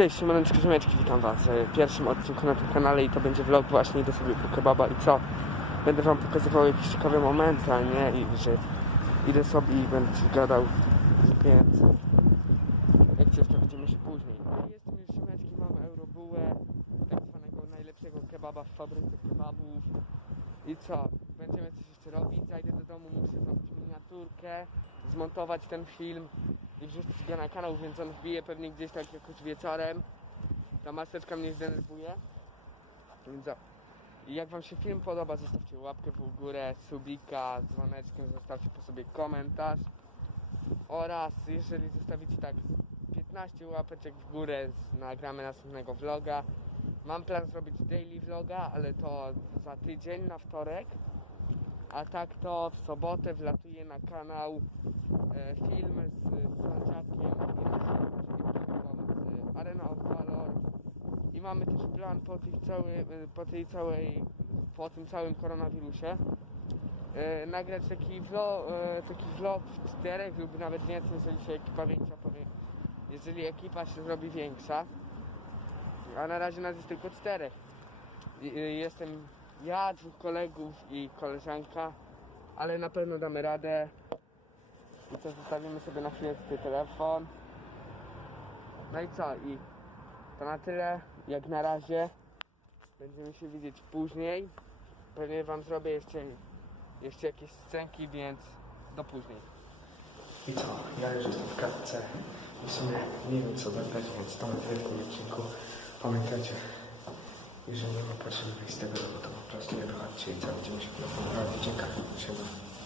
Cześć, Siemaneczki, Ziomeczki, witam was w pierwszym odcinku na tym kanale i to będzie vlog właśnie, idę sobie po kebaba i co? Będę wam pokazywał jakieś ciekawe momenty, a nie? I że idę sobie i będę gadał, więc jak coś to widzimy się później. Jestem już Ziomeczki, mam Eurobułę, tak zwanego najlepszego kebaba w fabryce kebabów i co? Będziemy coś jeszcze robić, zajdę do domu, muszę zrobić miniaturkę, zmontować ten film i wrzucić go na kanał, więc on wbije pewnie gdzieś tak jakoś wieczorem. Ta maseczka mnie zdenerwuje. Więc jak wam się film podoba, zostawcie łapkę w górę, subika, dzwoneczkiem, zostawcie po sobie komentarz. Oraz jeżeli zostawicie tak z 15 łapeczek w górę, nagramy następnego vloga. Mam plan zrobić daily vloga, ale to za tydzień, na wtorek. A tak to w sobotę wlatuje na kanał e, film z sąsiadkiem z Arena of Valor i mamy też plan po, tych cały, e, po tej całej, po tym całym koronawirusie e, nagrać taki vlog, e, taki vlog w czterech lub nawet więcej, jeżeli się ekipa większa powie, jeżeli ekipa się zrobi większa, a na razie nas jest tylko czterech. Jestem ja, dwóch kolegów i koleżanka, ale na pewno damy radę. I co, zostawimy sobie na chwilę tutaj telefon. No i co? I to na tyle, jak na razie. Będziemy się widzieć później. Pewnie wam zrobię jeszcze, jeszcze jakieś scenki, więc do później. I co? Ja już jestem w kartce i w sumie nie wiem co zagrać, więc to na tyle w tym odcinku. Pamiętajcie, jeżeli nie ma wyjść z tego, no to po prostu nie dochodźcie i co, będziemy się po prostu bawić. Dziękuję. Siema.